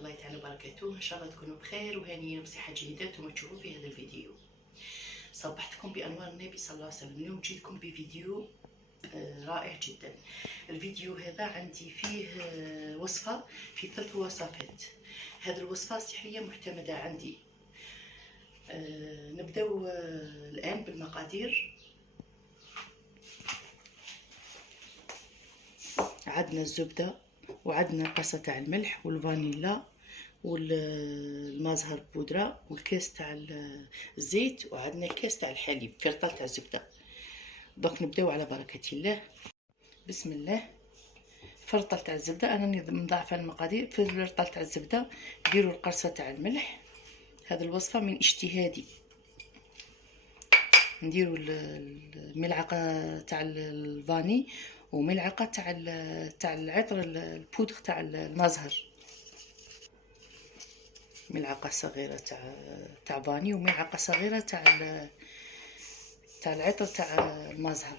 الله تعالى وبركاته. ان شاء الله تكونوا بخير وهانيين بصحه جيده وما تشوفوا في هذا الفيديو. صبحتكم بانوار النبي صلى الله عليه وسلم. اليوم جيتكم بفيديو رائع جدا. الفيديو هذا عندي فيه وصفه في 3 وصفات. هذه الوصفه سحريه معتمده عندي. نبداو الان بالمقادير. عندنا الزبده وعندنا القصه تاع الملح والفانيلا والمازهر بودره والكاس تاع الزيت وعندنا كاس تاع الحليب فرطال تاع الزبده. دونك نبداو على بركه الله. بسم الله. فرطال تاع الزبده انا مضاعفه المقادير. في الفرطال تاع الزبده ديروا القرصه تاع الملح. هذه الوصفه من اجتهادي. نديروا الملعقه تاع الفاني وملعقه تاع العطر البودر تاع المازهر. ملعقه صغيره تاع فاني وملعقه صغيره تاع العطر تاع المازهر.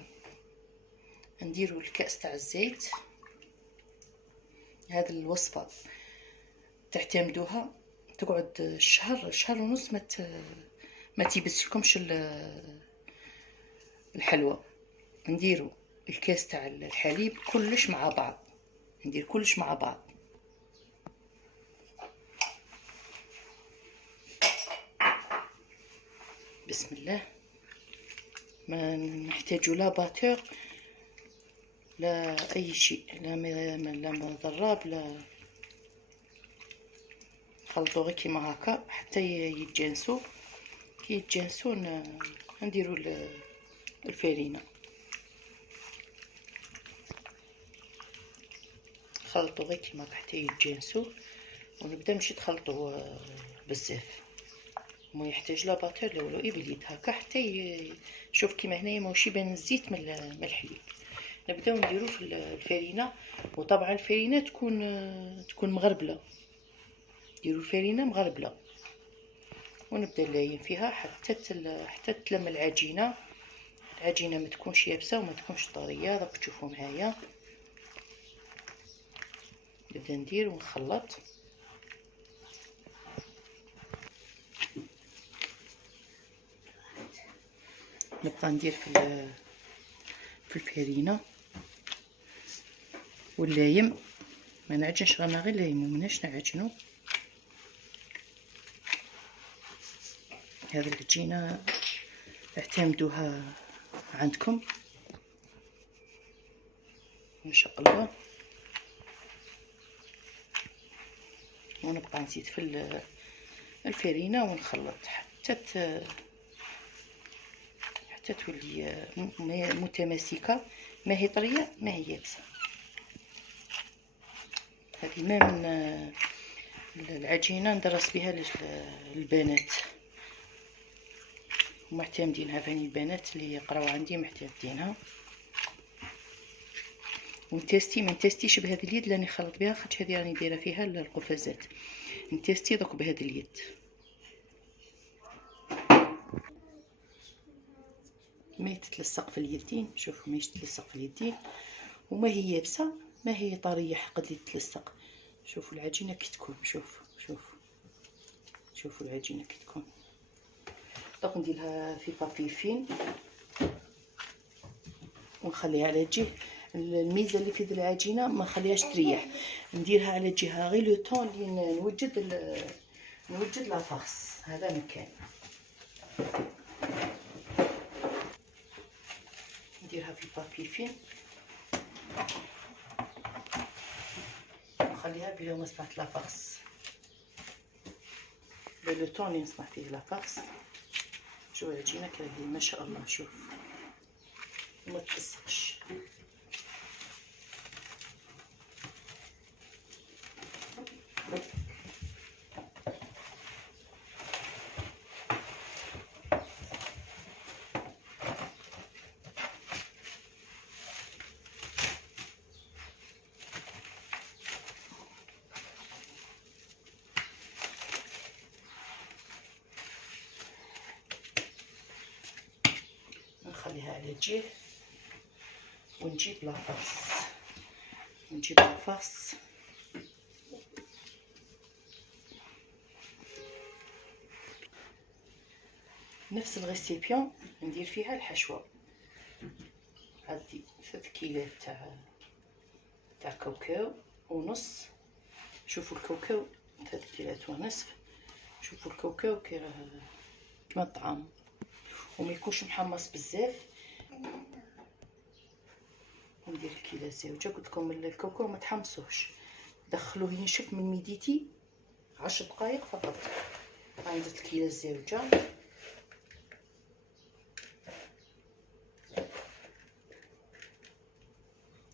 نديروا الكاس تاع الزيت. هذه الوصفه تعتمدوها تقعد شهر ونص ما تيبسلكمش الحلوى. نديروا الكاس تاع الحليب كلش مع بعض. ندير كلش مع بعض. بسم الله. ما نحتاجوا لا باتور لا اي شيء، لا ضراب لا. نخلطوا غير كيما هكا حتى يتجانسوا. كي يتجانسوا نديروا الفرينه. نخلطوا غير كيما حتى يتجانسوا ونبدا نمشي نخلطوا بزاف. ما يحتاج لا باتور لا والو، باليد هكا حتى شوف كيما هنايا ماهوش يبان الزيت من الحليب. نبداو نديرو في الفرينه. وطبعا الفرينه تكون مغربله. ديروا الفرينه مغربله ونبدا نلاين فيها حتى تلم العجينه. العجينه ما تكونش يابسه وما تكونش طريه. راك تشوفوا معايا. نبدا ندير ونخلط. نبقى ندير في الفرينه واللايم. ما نعجنش غير لايم ومناش نعجنو. هذه العجينه اعتمدوها عندكم ان شاء الله. ونبقى نزيد في الفرينه ونخلط حتى تولي متماسكه. ما هي طريه ما هي يابسه. هذه ما من العجينه ندرس بها البنات ومعتمدينها. فاني البنات اللي يقراو عندي معتمدينها. ونتيستي ما نتيستيش بهذه اليد اللي نخلط بها، خاطر هذه راني دايره فيها القفازات. نتيستي دوك بهذه اليد. ما يتلصق في اليدين. شوفوا ما يتلصق في اليدين وما هي يابسه ما هي طريه حق اللي تلصق. شوفوا العجينه كي تكون. شوفوا العجينه كي تكون. دونك نديرها في بابي فين ونخليها على جهه. الميزه اللي في العجينه ما نخليهاش تريح. نديرها على جهه غير لو طون اللي نوجد لا فاس. هذا مكان. نديرها في بابي فين نخليها بلا ما صنعت لا فاس. لو طون اللي نصنع فيه لا فاس. شوف العجينه كاهي ما شاء الله. شوف ما تلصقش. نخليها على جهه ونجيب لافاس. نفس الغيسيبيون ندير فيها الحشوه. عندي 3 كيلات تاع كاوكاو ونص. شوفوا الكاوكاو 3 كيلات ونصف. شوفوا الكاوكاو كيما الطعام وما يكونش محمص بزاف. ندير الكيله زوجه. قلت لكم الكاوكاو ما تحمصوش، دخلوه ينشف من ميديتي 10 دقائق فقط. درت الكيله الزوجه.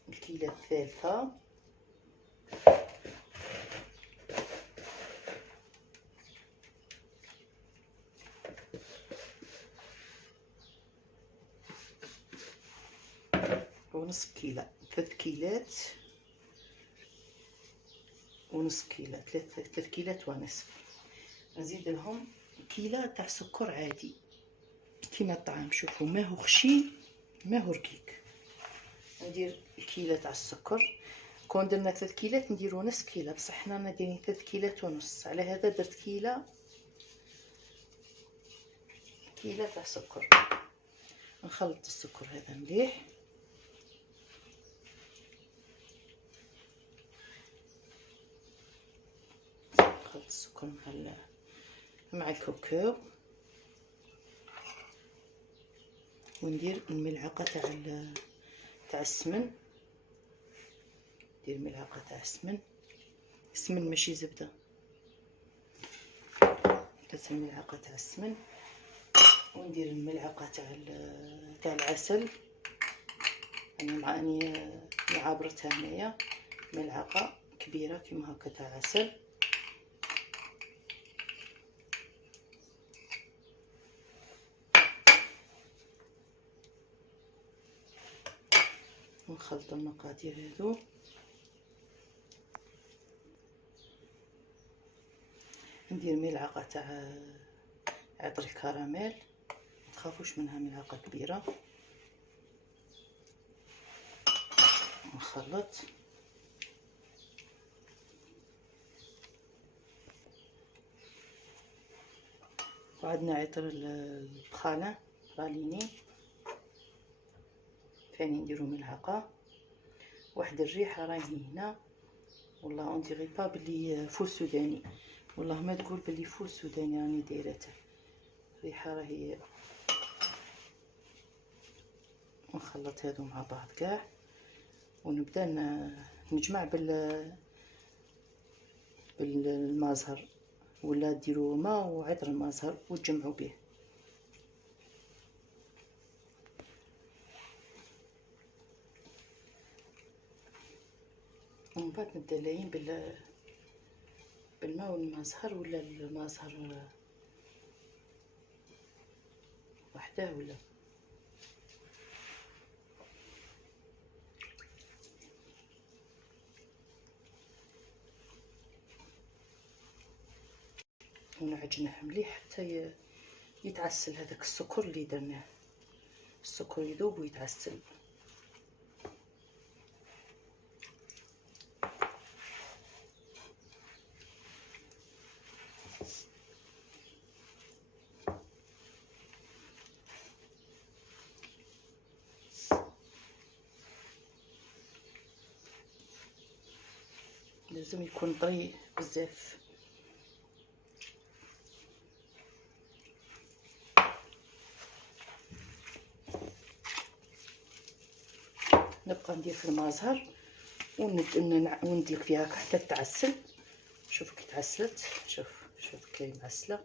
الكيله الثالثه. ونصف كيلة. 3 كيلات ونصف كيلة. 3 كيلات ونصف. نزيد لهم كيلة تاع سكر عادي كيما الطعام. شوفوا ما هو خشين ما هو رقيق. ندير الكيلة تاع السكر. كون درنا 3 كيلات نديرو نصف كيلة، بصح حنا دايرين 3 كيلات ونص، على هذا درت كيلة تاع سكر. نخلط السكر هذا مليح. نخلط السكر مع الكاوكاو وندير الملعقه تاع السمن. ندير ملعقه تاع السمن ماشي زبده. 3 ملعقه تاع السمن. وندير الملعقه تاع العسل. اني عابرتها هنايا ملعقه كبيره كيما هكا تاع عسل. ونخلط المقادير هذو. ندير ملعقه تاع عطر الكراميل، ما تخافوش منها، ملعقه كبيره. نخلط. وعندنا عطر البخانه براليني ثاني نديرو ملعقه واحد. الريحه راهي هنا والله اون ديغي با بلي فول سوداني، والله ما تقول بلي فول سوداني راني دايرته. الريحه راهي. ونخلط هادو مع بعض كاع ونبدا نجمع بالمازهر، ولا ديروا ماء وعطر المازهر وتجمعوا به. ومن بعد نبدا لاين بالماء والمازهر، ولا المازهر وحده ولا. ونعجنه مليح حتى يتعسل هذاك السكر اللي درناه. السكر يذوب ويتعسل. لازم يكون طري بزاف. نبقى ندير في المازهر وندلك فيها حتى تعسل. شوفوا كي تعسلت. شوف كي معسله.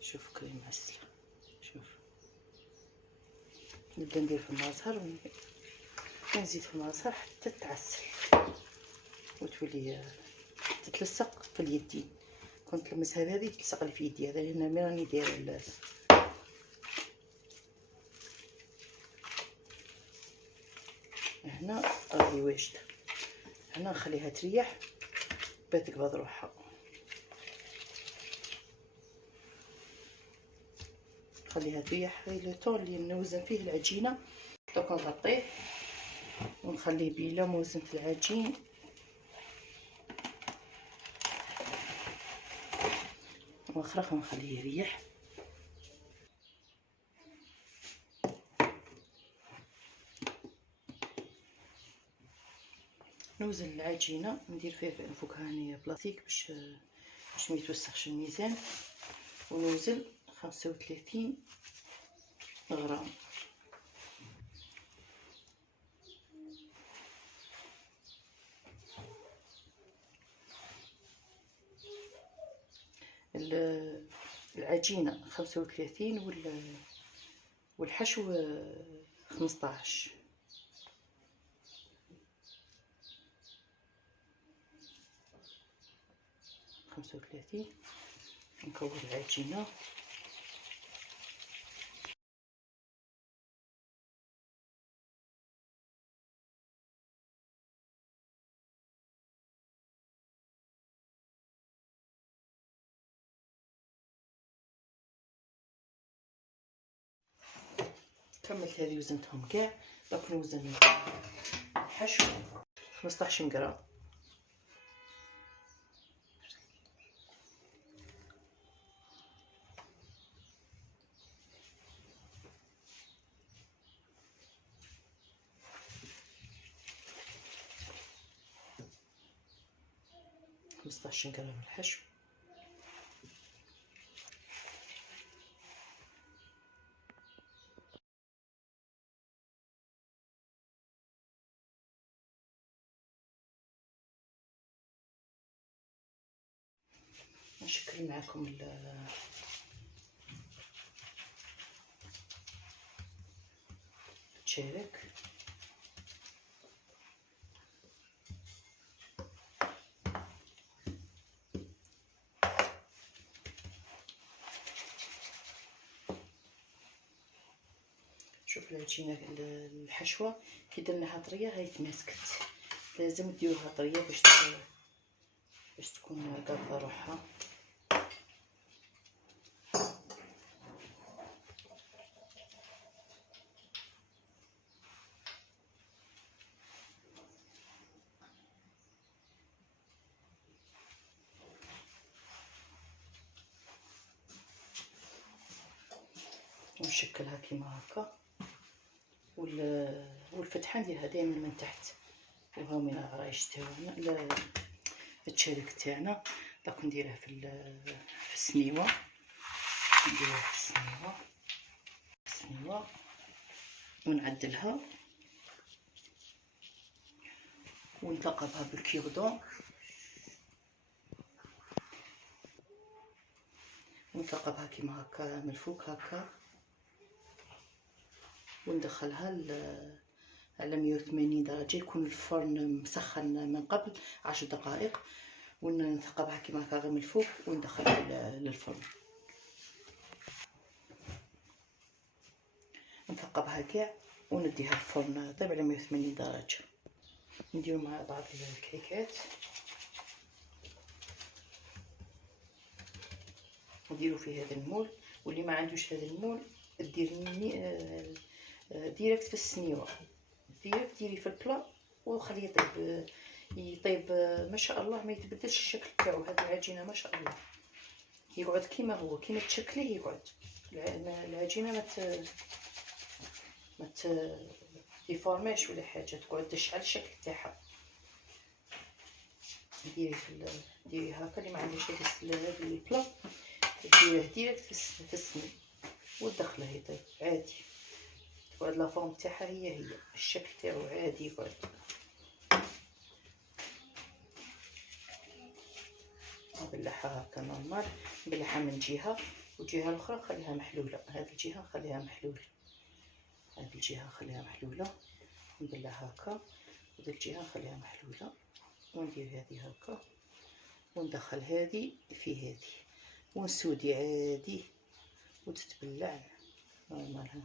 شوف كي معسله. شوف نبدا ندير في المازهر ونزيد في المازهر حتى تعسل وتولي تتلصق في اليدين. كنت تلمسها بهذه تلصق لي في يدي. هذا هنا مي راني دايره هنا راهي واجده. هنا نخليها تريح باش تقبض روحها. نخليها تريح لو طون اللي نوزن فيه العجينه. دوك نغطيه ونخليه بلا موزنة العجين. ونخرق ونخليه يريح. نوزن العجينه، ندير فيه نفكها هنايا بلاستيك باش ما يتوسخش الميزان، ونوزن 35 غرام. العجينه 35 والحشو 15. نكور العجينه كملت هذه وزنتهم كاع. دونك نوزن الحشو 15 غرام. غرام الحشو. نشكل معكم التشارك. شوف العجينه الحشوه كي درناها طريه هاي تماسكت، لازم ديروها طريه باش تكون قابضه روحها. ونشكلها كيما هكا، والفتحه نديرها دائما من تحت. وها من العرايش تاعنا التشارك تاعنا. داك نديره في السنيوه، نديرها في السنيوه ونعدلها ونثقبها بالكيردون، ونثقبها كيما هكا من الفوق هكا، وندخلها على 180 درجه. يكون الفرن مسخن من قبل 10 دقائق، ونثقبها كيما هكا غير من الفوق وندخلها للفرن. نثقبها كاع ونديها الفرن طيب على 180 درجه. نديرو مع بعض الكيكات، نديرو في هذا المول. واللي ما عندوش هذا المول دير ديريكت في السنيوه، ديري في البلا وخليه يطيب ما شاء الله، ما يتبدلش الشكل تاعو. هذه العجينه ما شاء الله يقعد كيما هو، كيما تشكليه يقعد. العجينه ما ديفورماش ولا حاجه، تقعد دش على الشكل تاعها. ديري هكا. اللي ما عندوش هذا البلا ديريه ديريكت في السمن ودخله يطيب عادي. تقعد لا فورم تاعها هي الشكل تاعو عادي يقعد. نبلعها هكا نورمال، نبلعها من جهه والجهه الاخرى نخليها محلوله. هذه الجهه نخليها محلوله، هذه الجهه نخليها محلوله، نبلع هكا، وهذه الجهه نخليها محلوله، وندير هذه هكا وندخل هذه في هذه ونسودي عادي وتتبلع نورمال.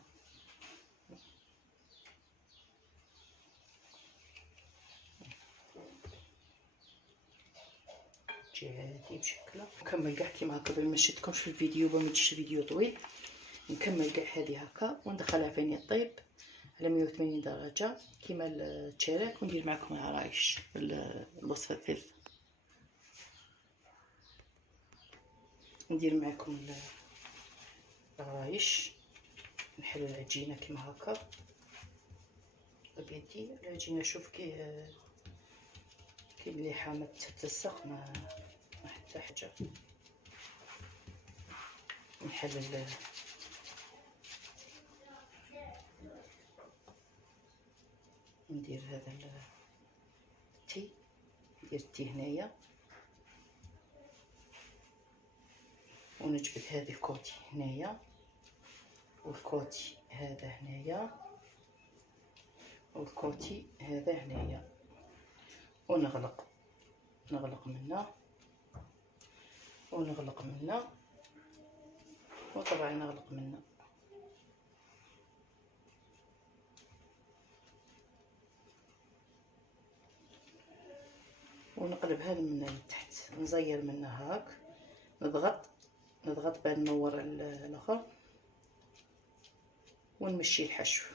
تجي عادي بشكلها. نكمل كاع كيما هكا باش ما نشدكمش في الفيديو، باش ما يجيش الفيديو طويل. نكمل كاع هذه هكا وندخلها فين طيب على 180 درجه كيما التشارك، وندير معكم العرايش الوصفه الثالثه. ندير معكم العرايش. نحل العجينه كيما هكا بيدي. العجينه شوف كي كي مليحه ما تتلصق ما حتى حاجه. نحلل ندير هذا التي، ندير التي هنايا ونجبد هذه الكوتي هنايا والكوتي هذا هنايا والكوتي هذا هنايا، ونغلق منا ونغلق منا وطبعا نغلق منا. ونقلب هذا منا لتحت، نزير منا هاك، نضغط بعد نور الاخر ونمشي الحشو،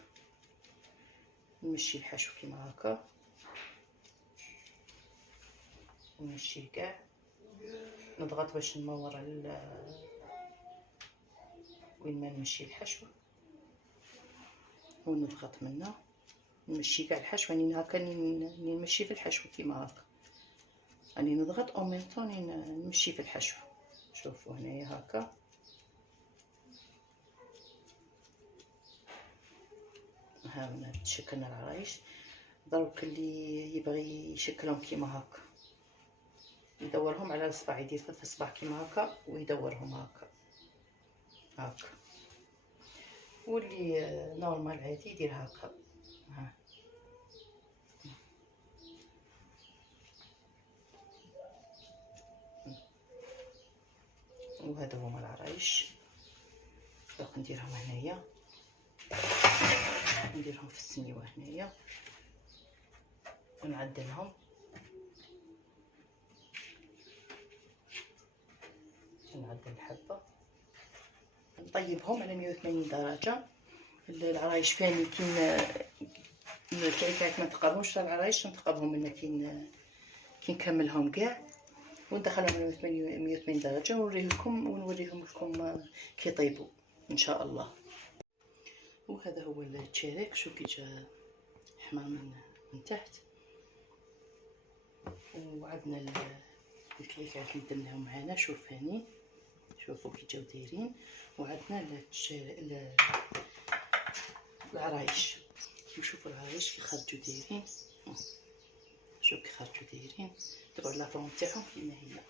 نمشي الحشو كيما هكا، نمشي كاع، نضغط باش نمور وين ما نمشي الحشو ونضغط منا، نمشي كاع الحشو راني هكا نمشي في الحشو كيما هكا، راني نضغط او ميم طون نمشي في الحشو. شوفوا هنايا هكا ها تشكلنا العرايش. دروك اللي يبغي يشكلهم كيما هكا يدورهم على الصباع، يدير في الصباع كيما هكا ويدورهم هكا واللي نورمال عادي يدير هكا. ها وهذا هما العرايش. دوك نديرهم هنايا، نديرهم في السنيوه هنايا ونعدلهم، نعدل الحبه، نطيبهم على 180 درجه. العرايش فاني كي الكعكات ما نتقابهمش، العرايش نتقابهم منا كي نكملهم كاع وندخلهم على 180 درجه ونوريهم لكم كي يطيبوا ان شاء الله. وهذا هو التشارك، شوف كي جا احمر من تحت. وعندنا الكعكات اللي درناهم معانا، شوف هاني، شوفوا كي جاو دايرين. وعندنا العرايش، نشوفوا العرايش كي خرجوا دايرين، شوف كي خرجوا دايرين، تبعوا لافورم تاعهم كيما هي.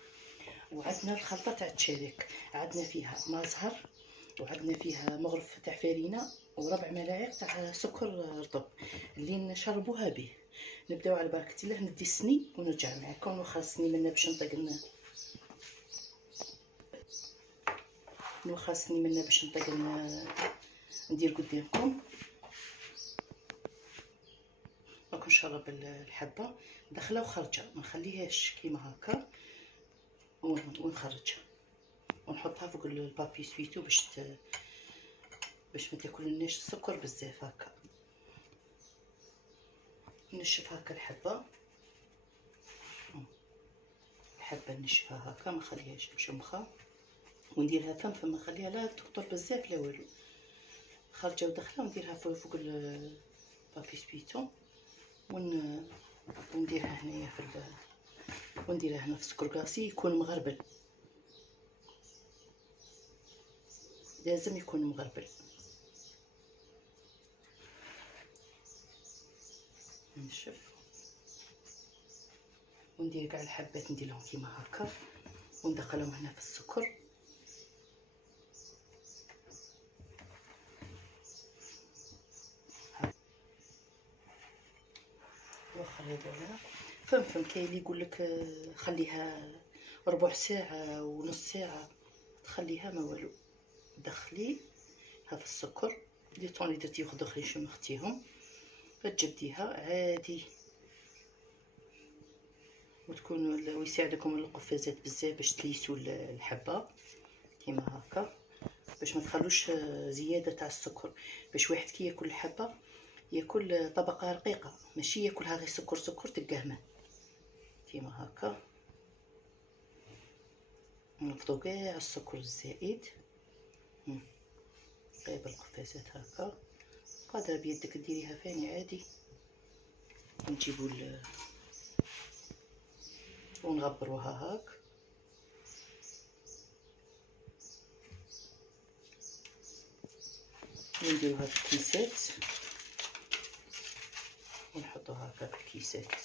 وعندنا الخلطه تاع التشارك، عندنا فيها ما زهر، وعندنا فيها مغرف تاع فرينه، وربع ملاعق تاع سكر رطب اللي نشربوها به. نبداو على بركه الله. ندي السني ونرجع معكم، وخاصني منا باش نطيق ندير قدامكم. راكم نشرب الحبه داخله وخارجه، ما نخليهاش كيما هكا، ونخرجها ونحطها فوق البابي سويتو باش ما تاكلناش السكر بزاف. هكا نشف هكا الحبه نشفها هكا، ما نخليهاش مشمخه، ونديرها فم ما نخليها لا تقطر بزاف لا والو. خارجه وداخله ونديرها فوق البابي سويتو ونديرها هنايا ونديرها هنا في السكر كلاصي يكون مغربل، لازم يكون مغربل. نشف وندير كاع الحبات نديرهم كيما هكا وندخلهم هنا في السكر. واخا هذولا فم كاين اللي يقول لك خليها ربع ساعه ونص ساعه، تخليها ما والو، دخليها في السكر لي طون اللي درتي واحد اخرين شمختيهم، فتجبديها عادي وتكون ويساعدكم القفازات بزاف باش تليسوا الحبه كيما هكا، باش ما تخلوش زياده تاع السكر، باش واحد كي ياكل الحبه ياكل طبقه رقيقه، ماشي ياكلها غير سكر تقهمه كيما هكا. نفضو كاع السكر الزائد، غير بالقفازات هكا، قادره بيدك ديريها فاني عادي. نجيبو ونغبروها هاك. ونديروها في الكيسات ونحطوها هكا في الكيسات.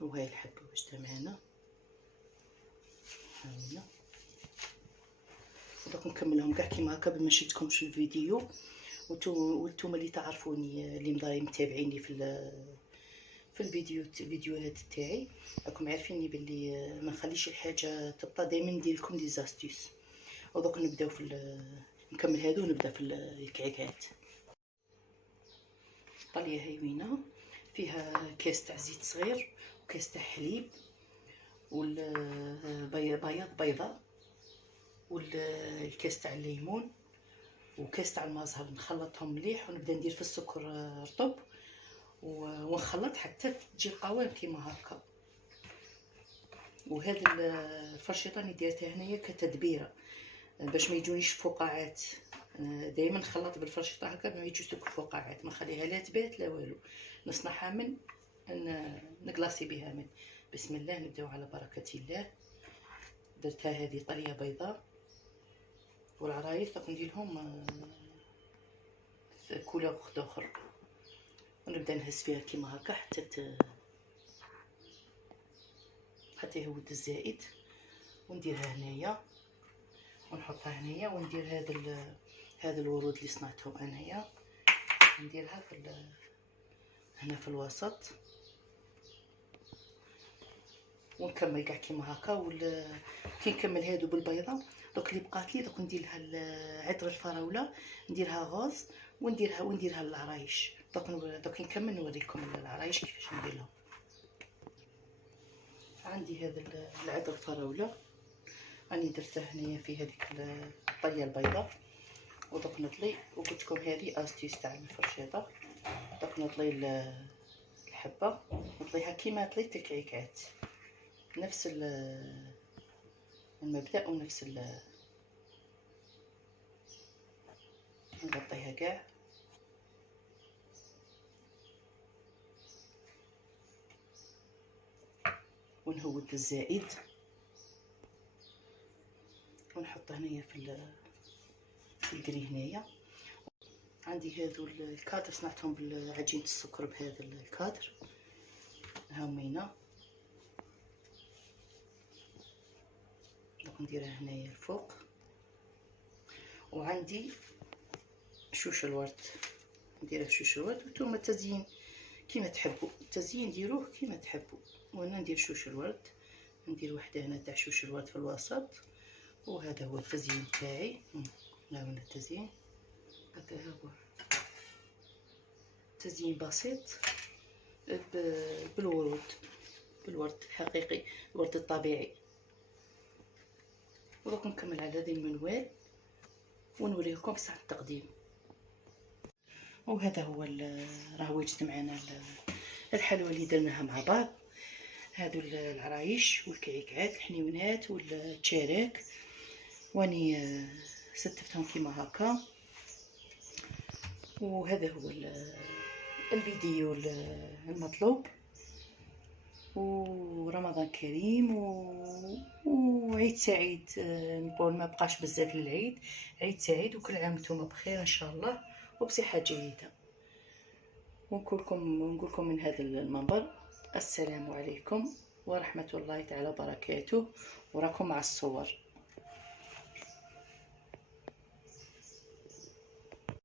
وهاي الحبة واش معنا هاهي. ودوك نكملهم كاع كيما هكا بما شفتكمش الفيديو. وانتم اللي تعرفوني اللي مضاي متابعيني في الفيديوهات تاعي، راكم عارفيني باللي ما نخليش الحاجه تبطى، دائما ندير لكم دي زاستيس. ودوك نبداو نكمل هادو ونبدا في الكعكات. طاليه هاي وينه فيها كاس تاع زيت صغير وكاس تاع حليب والبياض بيضه والكاس تاع الليمون وكاس تاع المازهر. نخلطهم مليح ونبدا ندير في السكر رطب ونخلط حتى تجي قوام كيما هكا. وهذا الفرشيطه اللي درتها هنايا كتدبيره باش ما يجونيش فقاعات. دائما نخلط بالفرشيطه هكا ما يجوش فقاعات، ما نخليها لا تبات لا والو. نصنعها من نقلاصي بها من. بسم الله، نبداو على بركه الله. درتها هذه طريه بيضاء، والعرايس راح نديرهم كولور وخد اخر. ونبدا نهز فيها كيما هكا حتى يهود الزائد. ونديرها هنايا ونحطها هنايا. وندير هذا الورود اللي صنعتهم انايا، نديرها هنا في الوسط. ونكمل كاع كيما هكا. كي نكمل هادو بالبيضه، دوك اللي بقات لي دوك ندير لها عطر الفراوله، نديرها غوز ونديرها للعرايش. دوك نكمل نوريكم العرايش كيفاش نديرهم. عندي هذا العطر الفراوله راني درته هنايا في هذيك الطيه البيضاء. ودوك نطلي، وقلت لكم هذه استيس تاع الفرشيطه. دوك نطلي الحبه، نطليها كيما طليت الكعكات، نفس المبدأ ونفس نغطيها كاع. ونهود الزائد ونحط هنايا في الكري. هنايا عندي هذو الكادر صنعتهم بالعجينه السكر بهذا الكادر هاومينا. دوك نديرها هنايا الفوق. وعندي شوش الورد، نديرها شوش الورد. وانتم التزيين كيما تحبوا، التزيين ديروه كيما تحبوا. وانا ندير شوش الورد، ندير وحده هنا تاع شوش الورد في الوسط. وهذا هو التزيين تاعي. ها هو التزيين هكا، هو تزيين بسيط بالورود، بالورد الحقيقي، الورد الطبيعي. ودوك نكمل على هذه المنوال ونوريكم ساعة التقديم. وهذا هو راه وجد معنا الحلوى اللي درناها مع بعض. هادو العرايش والكعكات الحنيونات والتشارك، واني ستفتهم كيما هكا. وهذا هو الفيديو المطلوب. ورمضان كريم وعيد سعيد. نقول ما بقاش بزاف للعيد. عيد سعيد وكل عام وانتم بخير ان شاء الله وبصحه جيده. ونقولكم من هذا المنبر السلام عليكم ورحمه الله تعالى وبركاته. وراكم مع الصور.